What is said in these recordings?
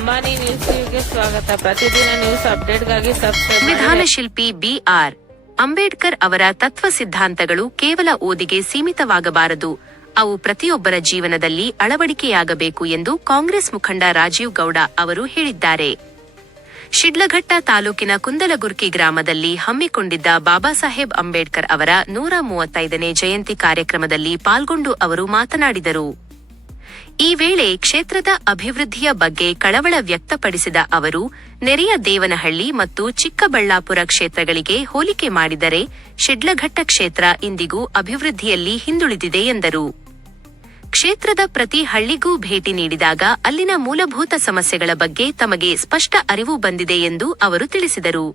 ಅಂಬಾನಿ ನ್ಯೂಸ್ಗೆ ಸ್ವಾಗತ. ಪ್ರತಿದಿನ ನ್ಯೂಸ್ ಅಪ್ಡೇಟ್ಗಾಗಿ ಸಬ್ಸ್ಕ್ರೈಬ್ ಮಾಡಿ. ಸಂವಿಧಾನ ಶಿಲ್ಪಿ ಬಿ.ಆರ್. ಅಂಬೇಡ್ಕರ್ ಅವರ ತತ್ವ ಸಿದ್ಧಾಂತಗಳು ಕೇವಲ ಓದಿಗೆ ಸೀಮಿತವಾಗಬಾರದು, ಅವು ಪ್ರತಿಯೊಬ್ಬರ ಜೀವನದಲ್ಲಿ ಅಳವಡಿಕೆಯಾಗಬೇಕು ಎಂದು ಕಾಂಗ್ರೆಸ್ ಮುಖಂಡ ರಾಜೀವ್ ಗೌಡ ಅವರು ಹೇಳಿದ್ದಾರೆ. ಶಿಡ್ಲಘಟ್ಟ ತಾಲೂಕಿನ ಕುಂದಲಗುರ್ಕಿ ಗ್ರಾಮದಲ್ಲಿ ಹಮ್ಮಿಕೊಂಡಿದ್ದ ಬಾಬಾ ಸಾಹೇಬ್ ಅಂಬೇಡ್ಕರ್ ಅವರ 135ನೇ ಜಯಂತಿ ಕಾರ್ಯಕ್ರಮದಲ್ಲಿ ಪಾಲ್ಗೊಂಡು ಅವರು ಮಾತನಾಡಿದರು. ಈ ವೇಳೆ ಕ್ಷೇತ್ರದ ಅಭಿವೃದ್ಧಿಯ ಬಗ್ಗೆ ಕಳವಳ ವ್ಯಕ್ತಪಡಿಸಿದ ಅವರು, ನೆರೆಯ ದೇವನಹಳ್ಳಿ ಮತ್ತು ಚಿಕ್ಕಬಳ್ಳಾಪುರ ಕ್ಷೇತ್ರಗಳಿಗೆ ಹೋಲಿಕೆ ಮಾಡಿದರೆ ಶಿಡ್ಲಘಟ್ಟ ಕ್ಷೇತ್ರ ಇಂದಿಗೂ ಅಭಿವೃದ್ಧಿಯಲ್ಲಿ ಹಿಂದುಳಿದಿದೆ ಎಂದರು. ಕ್ಷೇತ್ರದ ಪ್ರತಿ ಹಳ್ಳಿಗೂ ಭೇಟಿ ನೀಡಿದಾಗ ಅಲ್ಲಿನ ಮೂಲಭೂತ ಸಮಸ್ಯೆಗಳ ಬಗ್ಗೆ ತಮಗೆ ಸ್ಪಷ್ಟ ಅರಿವು ಬಂದಿದೆ ಎಂದು ಅವರು ತಿಳಿಸಿದರು.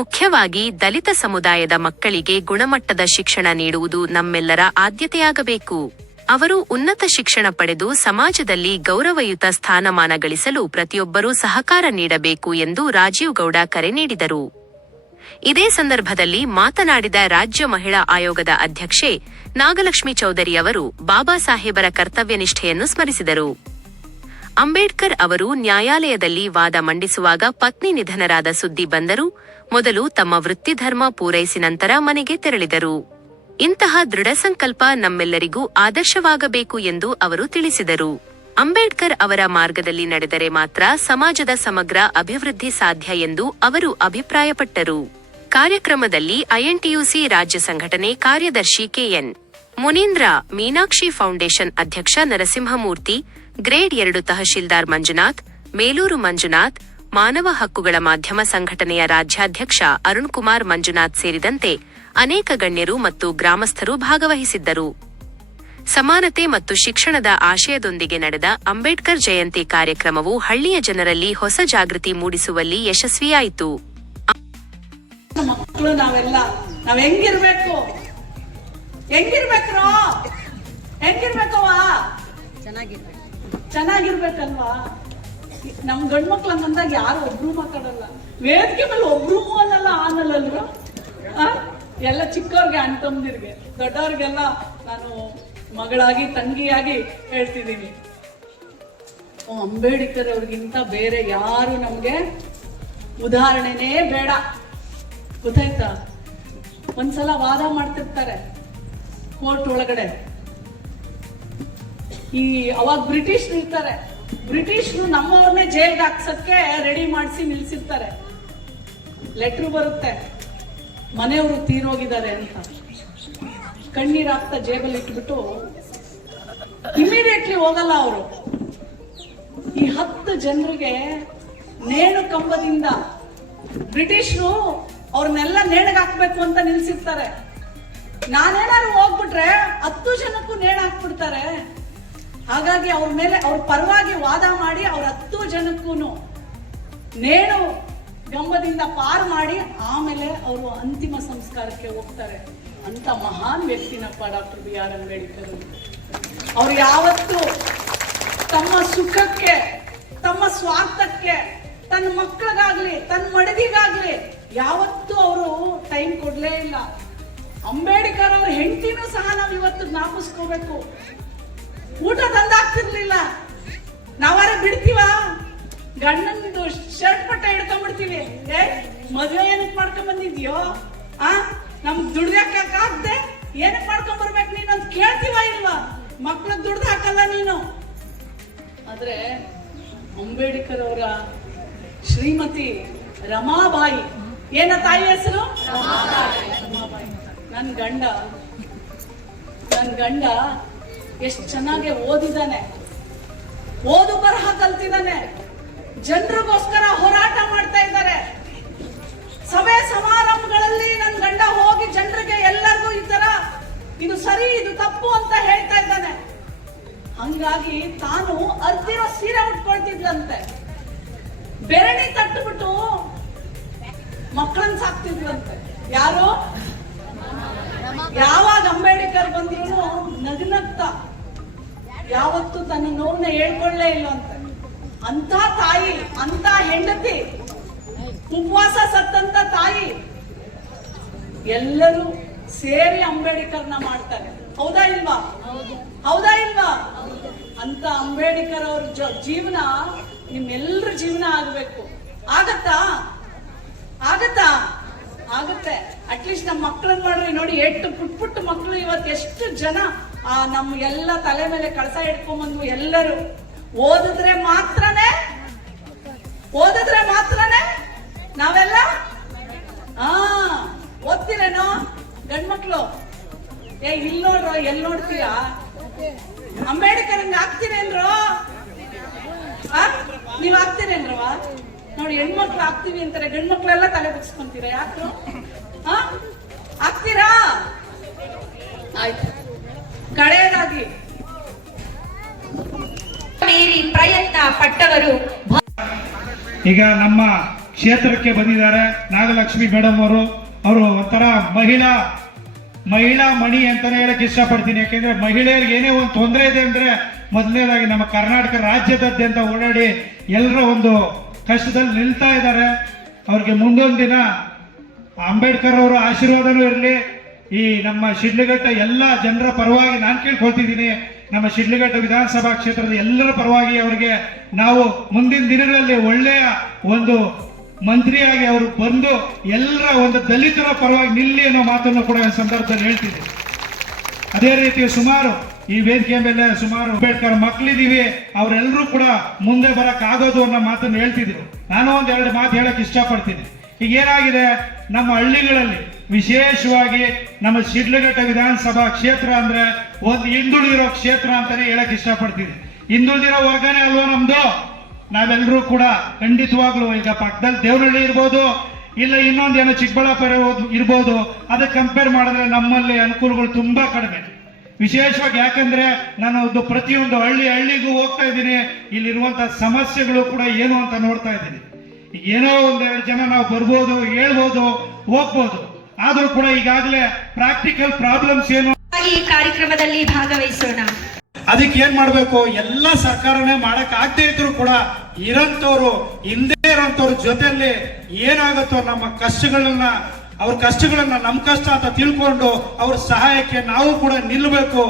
ಮುಖ್ಯವಾಗಿ ದಲಿತ ಸಮುದಾಯದ ಮಕ್ಕಳಿಗೆ ಗುಣಮಟ್ಟದ ಶಿಕ್ಷಣ ನೀಡುವುದು ನಮ್ಮೆಲ್ಲರ ಆದ್ಯತೆಯಾಗಬೇಕು. ಅವರು ಉನ್ನತ ಶಿಕ್ಷಣ ಪಡೆದು ಸಮಾಜದಲ್ಲಿ ಗೌರವಯುತ ಸ್ಥಾನಮಾನ ಗಳಿಸಲು ಪ್ರತಿಯೊಬ್ಬರೂ ಸಹಕಾರ ನೀಡಬೇಕು ಎಂದು ರಾಜೀವ್ ಗೌಡ ಕರೆ ನೀಡಿದರು. ಇದೇ ಸಂದರ್ಭದಲ್ಲಿ ಮಾತನಾಡಿದ ರಾಜ್ಯ ಮಹಿಳಾ ಆಯೋಗದ ಅಧ್ಯಕ್ಷೆ ನಾಗಲಕ್ಷ್ಮಿ ಚೌಧರಿ ಅವರು ಬಾಬಾ ಸಾಹೇಬರ ಕರ್ತವ್ಯ ನಿಷ್ಠೆಯನ್ನು ಸ್ಮರಿಸಿದರು. ಅಂಬೇಡ್ಕರ್ ಅವರು ನ್ಯಾಯಾಲಯದಲ್ಲಿ ವಾದ ಮಂಡಿಸುವಾಗ ಪತ್ನಿ ನಿಧನರಾದ ಸುದ್ದಿ ಬಂದರೂ ಮೊದಲು ತಮ್ಮ ವೃತ್ತಿಧರ್ಮ ಪೂರೈಸಿ ನಂತರ ಮನೆಗೆ ತೆರಳಿದರು. ಇಂತಹ ದೃಢ ಸಂಕಲ್ಪ ನಮ್ಮೆಲ್ಲರಿಗೂ ಆದರ್ಶವಾಗಬೇಕು ಎಂದು ಅವರು ತಿಳಿಸಿದರು. ಅಂಬೇಡ್ಕರ್ ಅವರ ಮಾರ್ಗದಲ್ಲಿ ನಡೆದರೆ ಮಾತ್ರ ಸಮಾಜದ ಸಮಗ್ರ ಅಭಿವೃದ್ಧಿ ಸಾಧ್ಯ ಎಂದು ಅವರು ಅಭಿಪ್ರಾಯಪಟ್ಟರು. ಕಾರ್ಯಕ್ರಮದಲ್ಲಿ ಐಎನ್ಟಿಯುಸಿ ರಾಜ್ಯ ಸಂಘಟನೆ ಕಾರ್ಯದರ್ಶಿ ಕೆಎನ್ ಮುನೀಂದ್ರ, ಮೀನಾಕ್ಷಿ ಫೌಂಡೇಶನ್ ಅಧ್ಯಕ್ಷ ನರಸಿಂಹಮೂರ್ತಿ, ಗ್ರೇಡ್ 2 ತಹಶೀಲ್ದಾರ್ ಮಂಜುನಾಥ್, ಮೇಲೂರು ಮಂಜುನಾಥ್, ಮಾನವ ಹಕ್ಕುಗಳ ಮಾಧ್ಯಮ ಸಂಘಟನೆಯ ರಾಜ್ಯಾಧ್ಯಕ್ಷ ಅರುಣ್ ಕುಮಾರ್ ಮಂಜುನಾಥ್ ಸೇರಿದಂತೆ ಅನೇಕ ಗಣ್ಯರು ಮತ್ತು ಗ್ರಾಮಸ್ಥರು ಭಾಗವಹಿಸಿದ್ದರು. ಸಮಾನತೆ ಮತ್ತು ಶಿಕ್ಷಣದ ಆಶಯದೊಂದಿಗೆ ನಡೆದ ಅಂಬೇಡ್ಕರ್ ಜಯಂತಿ ಕಾರ್ಯಕ್ರಮವು ಹಳ್ಳಿಯ ಜನರಲ್ಲಿ ಹೊಸ ಜಾಗೃತಿ ಮೂಡಿಸುವಲ್ಲಿ ಯಶಸ್ವಿಯಾಯಿತು. ಮಕ್ಕಳು ನಾವೆಲ್ಲ ನಾವ್ ಹೆಂಗಿರ್ಬೇಕು ಹೆಂಗಿರ್ಬೇಕವ ಚೆನ್ನಾಗಿರ್ಬೇಕಲ್ವಾ? ನಮ್ ಗಂಡ್ ಮಕ್ಳು ಹಂಗಂದಾಗ ಯಾರು ಒಬ್ರು ಮಾತಾಡಲ್ಲ, ವೇದಿಕೆ ಮೇಲೆ ಒಬ್ರು ಅನ್ನಲ್ಲ ಆನಲ್ಲಲ್ರು. ಎಲ್ಲ ಚಿಕ್ಕವ್ರಿಗೆ ಅಣ್ತಂದಿರ್ಗೆ, ದೊಡ್ಡವ್ರಿಗೆಲ್ಲ ನಾನು ಮಗಳಾಗಿ ತಂಗಿಯಾಗಿ ಹೇಳ್ತಿದ್ದೀನಿ, ಅಂಬೇಡ್ಕರ್ ಅವ್ರಿಗಿಂತ ಬೇರೆ ಯಾರು ನಮ್ಗೆ ಉದಾಹರಣೆನೇ ಬೇಡ. ಗೊತ್ತಾಯ್ತಾ? ಒಂದ್ಸಲ ವಾದ ಮಾಡ್ತಿರ್ತಾರೆ ಕೋರ್ಟ್ ಒಳಗಡೆ. ಅವಾಗ ಬ್ರಿಟಿಷ್ ಇರ್ತಾರೆ, ಬ್ರಿಟಿಷ್ರು ನಮ್ಮವ್ರನ್ನೇ ಜೈಲ್ಗೆ ಹಾಕ್ಸಕ್ಕೆ ರೆಡಿ ಮಾಡಿಸಿ ನಿಲ್ಸಿರ್ತಾರೆ. ಲೆಟ್ರು ಬರುತ್ತೆ, ಮನೆಯವರು ತೀರೋಗಿದ್ದಾರೆ ಅಂತ. ಕಣ್ಣೀರ್ ಹಾಕ್ತಾ ಜೇಬಲ್ಲಿ ಇಟ್ಬಿಟ್ಟು ಇಮಿಡಿಯೇಟ್ಲಿ ಹೋಗಲ್ಲ ಅವರು. ಈ 10 ಜನರಿಗೆ ನೇಣು ಕಂಬದಿಂದ ಬ್ರಿಟಿಷರು ಅವ್ರನ್ನೆಲ್ಲ ನೇಣಿಗೆ ಹಾಕ್ಬೇಕು ಅಂತ ನಿಲ್ಸಿರ್ತಾರೆ. ನಾನೇನಾದ್ರು ಹೋಗ್ಬಿಟ್ರೆ 10 ಜನಕ್ಕೂ ನೇಣು ಹಾಕ್ಬಿಡ್ತಾರೆ. ಹಾಗಾಗಿ ಅವ್ರ ಮೇಲೆ ಅವ್ರ ಪರವಾಗಿ ವಾದ ಮಾಡಿ ಅವ್ರ 10 ಜನಕ್ಕೂ ನೇಣು ಗಂಬದಿಂದ ಪಾರ್ ಮಾಡಿ ಆಮೇಲೆ ಅವರು ಅಂತಿಮ ಸಂಸ್ಕಾರಕ್ಕೆ ಹೋಗ್ತಾರೆ. ಅಂತ ಮಹಾನ್ ವ್ಯಕ್ತಿನಪ್ಪ ಡಾಕ್ಟರ್ ಬಿ.ಆರ್. ಅಂಬೇಡ್ಕರ್. ಅವ್ರು ಯಾವತ್ತು ತಮ್ಮ ಸುಖಕ್ಕೆ, ತಮ್ಮ ಸ್ವಾರ್ಥಕ್ಕೆ, ತನ್ನ ಮಕ್ಕಳಿಗಾಗ್ಲಿ ತನ್ನ ಮಡದಿಗಾಗ್ಲಿ ಯಾವತ್ತೂ ಅವರು ಟೈಮ್ ಕೊಡ್ಲೇ ಇಲ್ಲ. ಅಂಬೇಡ್ಕರ್ ಅವ್ರ ಹೆಂಡತಿನೂ ಸಹ ನಾವು ಇವತ್ತು ಜ್ಞಾಪಿಸ್ಕೋಬೇಕು. ಊಟ ತಂದಾಗ್ತಿರ್ಲಿಲ್ಲ, ನಾವಾರ ಬಿಡ್ತೀವ? ಗಂಡಂದು ಶರ್ಟ್ ಪಟ್ಟ ಹಿಡ್ಕೊಂಡ್ಬಿಡ್ತೀವಿ. ಮದುವೆ ಏನಕ್ಕೆ ಮಾಡ್ಕೊಂಡ್ ಬಂದಿದ್ಯೋ? ನಮ್ಗ್ ದುಡ್ದಾಕದೆ ಏನಕ್ಕೆ ಮಾಡ್ಕೊಂಡ್ ಬರ್ಬೇಕು ನೀನು ಅಂತ ಕೇಳ್ತೀವ ಇಲ್ವಾ? ಮಕ್ಳು ದುಡ್ದು ಹಾಕಲ್ಲ ನೀನು. ಆದ್ರೆ ಅಂಬೇಡ್ಕರ್ ಅವರ ಶ್ರೀಮತಿ ರಮಾಬಾಯಿ, ಏನ ತಾಯಿ ಹೆಸರು? ರಮಾಬಾಯಿ. ನನ್ ಗಂಡ ಎಷ್ಟು ಚೆನ್ನಾಗಿ ಓದಿದಾನೆ, ಓದು ಬರಹ ಕಲ್ತಿದ್ದಾನೆ, ಜನರಿಗೋಸ್ಕರ ಹೋರಾಟ ಮಾಡ್ತಾ ಇದ್ದಾರೆ. ಸಭೆ ಸಮಾರಂಭಗಳಲ್ಲಿ ನನ್ನ ಗಂಡ ಹೋಗಿ ಜನರಿಗೆ ಎಲ್ಲರಿಗೂ ಈ ತರ ಇದು ಸರಿ ಇದು ತಪ್ಪು ಅಂತ ಹೇಳ್ತಾ ಇದ್ದಾನೆ. ಹಂಗಾಗಿ ತಾನು ಅರ್ಧಿರೋ ಸೀರೆ ಉಟ್ಕೊಳ್ತಿದ್ಲಂತೆ, ಬೆರಣಿ ತಟ್ಟುಬಿಟ್ಟು ಮಕ್ಕಳನ್ನ ಸಾಕ್ತಿದ್ಲಂತೆ. ಯಾರು? ಯಾವಾಗ ಅಂಬೇಡ್ಕರ್ ಬಂದ್ರು ನಗ್ನಗ್ತಾ, ಯಾವತ್ತು ತನ್ನ ನೋವನ್ನ ಹೇಳ್ಕೊಳ್ಳೇ ಇಲ್ಲ ಅಂತ. ಅಂತ ತಾಯಿ, ಅಂತ ಹೆಂಡತಿ, ಉಪವಾಸ ಸತ್ತಂತ ತಾಯಿ, ಎಲ್ಲರೂ ಸೇರಿ ಅಂಬೇಡ್ಕರ್ನ ಮಾಡ್ತಾರೆ. ಹೌದಾ ಇಲ್ವಾ? ಅಂತ ಅಂಬೇಡ್ಕರ್ ಅವ್ರ ಜೀವನ ನಿಮ್ಮೆಲ್ಲರ ಜೀವನ ಆಗ್ಬೇಕು. ಆಗತ್ತಾ? ಆಗತ್ತಾ? ಆಗುತ್ತೆ. ಅಟ್ಲೀಸ್ಟ್ ನಮ್ಮ ಮಕ್ಕಳನ್ನ ಮಾಡ್ರಿ. ನೋಡಿ, ಪುಟ್ಟ ಮಕ್ಕಳು ಇವತ್ತು ಎಷ್ಟು ಜನ ನಮ್ಮ ಎಲ್ಲ ತಲೆ ಮೇಲೆ ಕಳಸ ಇಟ್ಕೊಂಡ್ಬಂದು ಎಲ್ಲರೂ ಓದಿದ್ರೆ ಮಾತ್ರನೇ ನಾವೆಲ್ಲ ಓದ್ತೀರೇನೋ? ಗಂಡ್ಮಕ್ಳು ಇಲ್ಲಿ ನೋಡ್ರೋ, ಎಲ್ಲಿ ನೋಡ್ತೀರಾ? ಅಂಬೇಡ್ಕರ್ ಆಗ್ತೀರೇನ್ರೋ? ನೀವ್ ಆಗ್ತೀರೇನ್ರವ? ನೋಡಿ, ಹೆಣ್ಮಕ್ಳು ಆಗ್ತೀವಿ ಅಂತಾರೆ, ಗಂಡ್ಮಕ್ಳೆಲ್ಲ ತಲೆ ಬಗ್ಸ್ಕೊಂತೀರ. ಯಾಕ್ರು ಆಗ್ತೀರಾ? ಆಯ್ತು. ಕಡೆಯದಾಗಿ ಪ್ರಯತ್ನ ಪಟ್ಟವರು ಈಗ ನಮ್ಮ ಕ್ಷೇತ್ರಕ್ಕೆ ಬಂದಿದ್ದಾರೆ ನಾಗಲಕ್ಷ್ಮಿ ಮೇಡಮ್ ಅವರು ಒಂಥರ ಮಹಿಳಾ ಮಣಿ ಅಂತಾನೆ ಹೇಳಕ್ ಇಷ್ಟಪಡ್ತೀನಿ. ಯಾಕೆಂದ್ರೆ ಮಹಿಳೆಯರಿಗೆ ಏನೇ ಒಂದು ತೊಂದರೆ ಇದೆ ಅಂದ್ರೆ ಮೊದಲನೇದಾಗಿ ನಮ್ಮ ಕರ್ನಾಟಕ ರಾಜ್ಯದಾದ್ಯಂತ ಓಡಾಡಿ ಎಲ್ಲರ ಒಂದು ಕಷ್ಟದಲ್ಲಿ ನಿಲ್ತಾ ಇದ್ದಾರೆ. ಅವ್ರಿಗೆ ಮುಂದೊಂದು ದಿನ ಅಂಬೇಡ್ಕರ್ ಅವರ ಆಶೀರ್ವಾದನೂ ಇರಲಿ. ಈ ನಮ್ಮ ಶಿಡ್ಲಘಟ್ಟ ಎಲ್ಲ ಜನರ ಪರವಾಗಿ ನಾನು ಕೇಳ್ಕೊಳ್ತಿದ್ದೀನಿ, ನಮ್ಮ ಶಿಡ್ಲಘಟ್ಟ ವಿಧಾನಸಭಾ ಕ್ಷೇತ್ರದ ಎಲ್ಲರ ಪರವಾಗಿ ಅವರಿಗೆ ನಾವು ಮುಂದಿನ ದಿನಗಳಲ್ಲಿ ಒಳ್ಳೆಯ ಒಂದು ಮಂತ್ರಿಯಾಗಿ ಅವರು ಬಂದು ಎಲ್ಲರ ಒಂದು ದಲಿತರ ಪರವಾಗಿ ನಿಲ್ಲಿ ಅನ್ನೋ ಮಾತನ್ನು ಕೂಡ ಈ ಸಂದರ್ಭದಲ್ಲಿ ಹೇಳ್ತಿದ್ದೆ. ಅದೇ ರೀತಿ ಸುಮಾರು ಈ ವೇದಿಕೆ ಮೇಲೆ ಸುಮಾರು ಅಂಬೇಡ್ಕರ್ ಮಕ್ಕಳಿದೀವಿ, ಅವರೆಲ್ಲರೂ ಕೂಡ ಮುಂದೆ ಬರಕ್ ಆಗೋದು ಅನ್ನೋ ಮಾತನ್ನು ಹೇಳ್ತಿದ್ರು. ನಾನು ಒಂದೆರಡು ಮಾತು ಹೇಳಕ್ ಇಷ್ಟಪಡ್ತೀನಿ. ಈಗ ಏನಾಗಿದೆ, ನಮ್ಮ ಹಳ್ಳಿಗಳಲ್ಲಿ ವಿಶೇಷವಾಗಿ ನಮ್ಮ ಶಿಡ್ಲಘಟ್ಟ ವಿಧಾನಸಭಾ ಕ್ಷೇತ್ರ ಅಂದ್ರೆ ಒಂದು ಹಿಂದುಳಿದಿರೋ ಕ್ಷೇತ್ರ ಅಂತಾನೆ ಹೇಳಕ್ ಇಷ್ಟಪಡ್ತೀನಿ. ಹಿಂದುಳಿದಿರೋ ವರ್ಗನೇ ಅಲ್ವಾ ನಮ್ದು. ನಾವೆಲ್ಲರೂ ಕೂಡ ಖಂಡಿತವಾಗ್ಲೂ ಈಗ ಪಕ್ಕದಲ್ಲಿ ದೇವನಹಳ್ಳಿ ಇರ್ಬೋದು, ಇಲ್ಲ ಇನ್ನೊಂದು ಏನೋ ಚಿಕ್ಕಬಳ್ಳಾಪುರ ಇರ್ಬೋದು, ಅದಕ್ಕೆ ಕಂಪೇರ್ ಮಾಡಿದ್ರೆ ನಮ್ಮಲ್ಲಿ ಅನುಕೂಲಗಳು ತುಂಬಾ ಕಡಿಮೆ. ವಿಶೇಷವಾಗಿ ಯಾಕಂದ್ರೆ ನಾನು ಪ್ರತಿಯೊಂದು ಹಳ್ಳಿಗೂ ಹೋಗ್ತಾ ಇದ್ದೀನಿ, ಇಲ್ಲಿರುವಂತಹ ಸಮಸ್ಯೆಗಳು ಕೂಡ ಏನು ಅಂತ ನೋಡ್ತಾ ಇದ್ದೀನಿ. ಈಗ ಏನೋ ಒಂದೆರಡು ಜನ ನಾವು ಬರ್ಬೋದು, ಹೇಳ್ಬೋದು, ಹೋಗ್ಬೋದು, ಆದ್ರೂ ಕೂಡ ಈಗಾಗಲೇ ಪ್ರಾಕ್ಟಿಕಲ್ ಪ್ರಾಬ್ಲಮ್ಸ್ ಏನು ಈ ಕಾರ್ಯಕ್ರಮದಲ್ಲಿ ಭಾಗವಹಿಸೋಣ. ಅದಕ್ಕೆ ಏನ್ ಮಾಡ್ಬೇಕು, ಎಲ್ಲ ಸರ್ಕಾರನೇ ಮಾಡಕ್ ಆಗದೆ ಇದ್ರು ಕೂಡ ಇರಂತವ್ರು ಹಿಂದೆ ಇರೋಂಥವ್ರ ಜೊತೆಯಲ್ಲಿ ಏನಾಗುತ್ತೋ ನಮ್ಮ ಕಷ್ಟಗಳನ್ನ, ಅವ್ರ ಕಷ್ಟಗಳನ್ನ ನಮ್ಮ ಕಷ್ಟ ಅಂತ ತಿಳ್ಕೊಂಡು ಅವ್ರ ಸಹಾಯಕ್ಕೆ ನಾವು ಕೂಡ ನಿಲ್ಲಬೇಕು.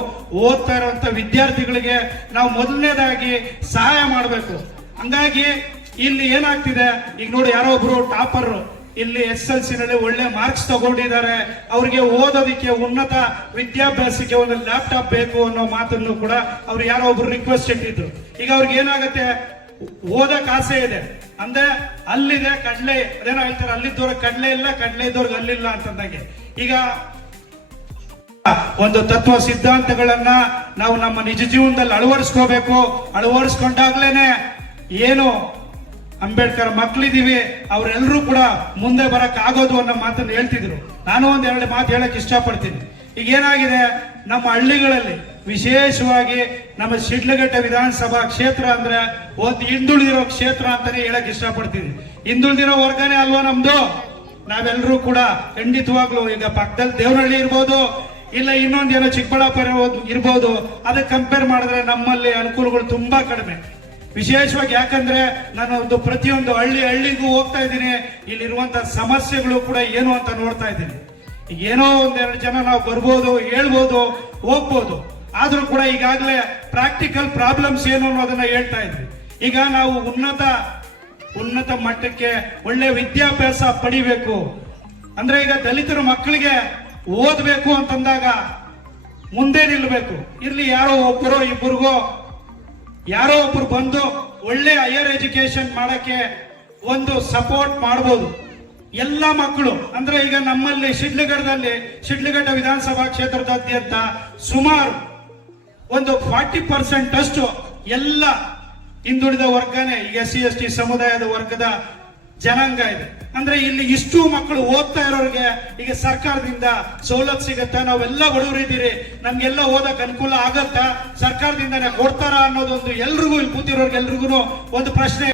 ಓದ್ತಾ ಇರುವಂತ ವಿದ್ಯಾರ್ಥಿಗಳಿಗೆ ನಾವು ಮೊದಲನೇದಾಗಿ ಸಹಾಯ ಮಾಡಬೇಕು. ಹಂಗಾಗಿ ಇಲ್ಲಿ ಏನಾಗ್ತಿದೆ, ಈಗ ನೋಡಿ ಯಾರೋ ಒಬ್ರು ಟಾಪರ್ ಇಲ್ಲಿ SSLC ನಲ್ಲಿ ಒಳ್ಳೆ ಮಾರ್ಕ್ಸ್ ತಗೊಂಡಿದ್ದಾರೆ, ಅವ್ರಿಗೆ ಓದೋದಿಕ್ಕೆ ಉನ್ನತ ವಿದ್ಯಾಭ್ಯಾಸಕ್ಕೆ ಒಂದು ಲ್ಯಾಪ್ಟಾಪ್ ಬೇಕು ಅನ್ನೋ ಮಾತನ್ನು ಕೂಡ ಅವ್ರು ಯಾರೋ ಒಬ್ರು ರಿಕ್ವೆಸ್ಟ್ ಇಟ್ಟಿದ್ರು. ಈಗ ಅವ್ರಿಗೆ ಏನಾಗುತ್ತೆ, ಓದಕ್ ಆಸೆ ಇದೆ ಅಂದ್ರೆ ಅಲ್ಲಿದೆ ಕಡ್ಲೆ, ಅದೇನೋ ಹೇಳ್ತಾರೆ, ಅಲ್ಲಿದ್ದವ್ರ ಕಡ್ಲೆ ಇಲ್ಲ, ಕಡ್ಲೆ ಇದ್ದವ್ರಿಗೆ ಅಲ್ಲಿಲ್ಲ ಅಂತಂದಾಗೆ. ಈಗ ಒಂದು ತತ್ವ ಸಿದ್ಧಾಂತಗಳನ್ನ ನಾವು ನಮ್ಮ ನಿಜ ಜೀವನದಲ್ಲಿ ಅಳವಡಿಸ್ಕೋಬೇಕು. ಅಳವಡಿಸ್ಕೊಂಡಾಗ್ಲೇನೆ ಏನು ಅಂಬೇಡ್ಕರ್ ಮಕ್ಕಳಿದೀವಿ ಅವರೆಲ್ಲರೂ ಕೂಡ ಮುಂದೆ ಬರಕ್ ಆಗೋದು ಅನ್ನೋ ಮಾತನ್ನು ಹೇಳ್ತಿದ್ರು. ನಾನು ಒಂದೆರಡು ಮಾತು ಹೇಳಕ್ ಇಷ್ಟಪಡ್ತೀನಿ. ಈಗ ಏನಾಗಿದೆ, ನಮ್ಮ ಹಳ್ಳಿಗಳಲ್ಲಿ ವಿಶೇಷವಾಗಿ ನಮ್ಮ ಶಿಡ್ಲಘಟ್ಟ ವಿಧಾನಸಭಾ ಕ್ಷೇತ್ರ ಅಂದ್ರೆ ಒಂದು ಹಿಂದುಳಿದಿರೋ ಕ್ಷೇತ್ರ ಅಂತಾನೆ ಹೇಳಕ್ ಇಷ್ಟಪಡ್ತೀನಿ. ಹಿಂದುಳಿದಿರೋ ವರ್ಗನೇ ಅಲ್ವಾ ನಮ್ದು. ನಾವೆಲ್ಲರೂ ಕೂಡ ಖಂಡಿತವಾಗ್ಲೂ ಈಗ ಪಕ್ಕದಲ್ಲಿ ದೇವನಹಳ್ಳಿ ಇರ್ಬೋದು, ಇಲ್ಲ ಇನ್ನೊಂದು ಏನೋ ಚಿಕ್ಕಬಳ್ಳಾಪುರ ಇರ್ಬೋದು, ಅದಕ್ಕೆ ಕಂಪೇರ್ ಮಾಡಿದ್ರೆ ನಮ್ಮಲ್ಲಿ ಅನುಕೂಲಗಳು ತುಂಬಾ ಕಡಿಮೆ. ವಿಶೇಷವಾಗಿ ಯಾಕಂದ್ರೆ ನಾನು ಪ್ರತಿಯೊಂದು ಹಳ್ಳಿಗೂ ಹೋಗ್ತಾ ಇದ್ದೀನಿ, ಇಲ್ಲಿರುವಂತಹ ಸಮಸ್ಯೆಗಳು ಕೂಡ ಏನು ಅಂತ ನೋಡ್ತಾ ಇದ್ದೀನಿ. ಈಗ ಏನೋ ಒಂದೆರಡು ಜನ ನಾವು ಬರ್ಬೋದು, ಹೇಳ್ಬೋದು, ಹೋಗ್ಬೋದು, ಆದ್ರೂ ಕೂಡ ಈಗಾಗಲೇ ಪ್ರಾಕ್ಟಿಕಲ್ ಪ್ರಾಬ್ಲಮ್ಸ್ ಏನು ಅನ್ನೋದನ್ನ ಹೇಳ್ತಾ ಇದ್ವಿ. ಈಗ ನಾವು ಉನ್ನತ ಮಟ್ಟಕ್ಕೆ ಒಳ್ಳೆ ವಿದ್ಯಾಭ್ಯಾಸ ಪಡಿಬೇಕು ಅಂದ್ರೆ ಈಗ ದಲಿತರ ಮಕ್ಕಳಿಗೆ ಓದ್ಬೇಕು ಅಂತಂದಾಗ ಮುಂದೆ ನಿಲ್ಬೇಕು. ಇರ್ಲಿ ಯಾರೋ ಒಬ್ಬರೋ ಇಬ್ಬರಿಗೋ ಯಾರೋ ಒಬ್ರು ಬಂದು ಒಳ್ಳೆ ಹೈಯರ್ ಎಜುಕೇಶನ್ ಮಾಡಕ್ಕೆ ಒಂದು ಸಪೋರ್ಟ್ ಮಾಡಬಹುದು. ಎಲ್ಲ ಮಕ್ಕಳು ಅಂದ್ರೆ ಈಗ ನಮ್ಮಲ್ಲಿ ಶಿಡ್ಲಘಟ್ಟ ವಿಧಾನಸಭಾ ಕ್ಷೇತ್ರದಾದ್ಯಂತ ಸುಮಾರು ಒಂದು 40% ಅಷ್ಟು ಎಲ್ಲ ಹಿಂದುಳಿದ ವರ್ಗನೇ SC ST ಸಮುದಾಯದ ವರ್ಗದ ಜನಾಂಗ ಇದೆ. ಅಂದ್ರೆ ಇಲ್ಲಿ ಇಷ್ಟು ಮಕ್ಕಳು ಓದ್ತಾ ಇರೋರಿಗೆ ಈಗ ಸರ್ಕಾರದಿಂದ ಸವಲತ್ತು ಸಿಗತ್ತಾ? ನಾವೆಲ್ಲ ಬಡವರಿದ್ದೀರಿ, ನಮ್ಗೆಲ್ಲ ಓದಕ್ ಅನುಕೂಲ ಆಗತ್ತಾ? ಸರ್ಕಾರದಿಂದಾನೇ ಕೊಡ್ತಾರ ಅನ್ನೋದೊಂದು ಎಲ್ರಿಗೂ ಇಲ್ಲಿ ಕೂತಿರೋರ್ಗೆಲ್ರಿಗೂ ಒಂದು ಪ್ರಶ್ನೆ.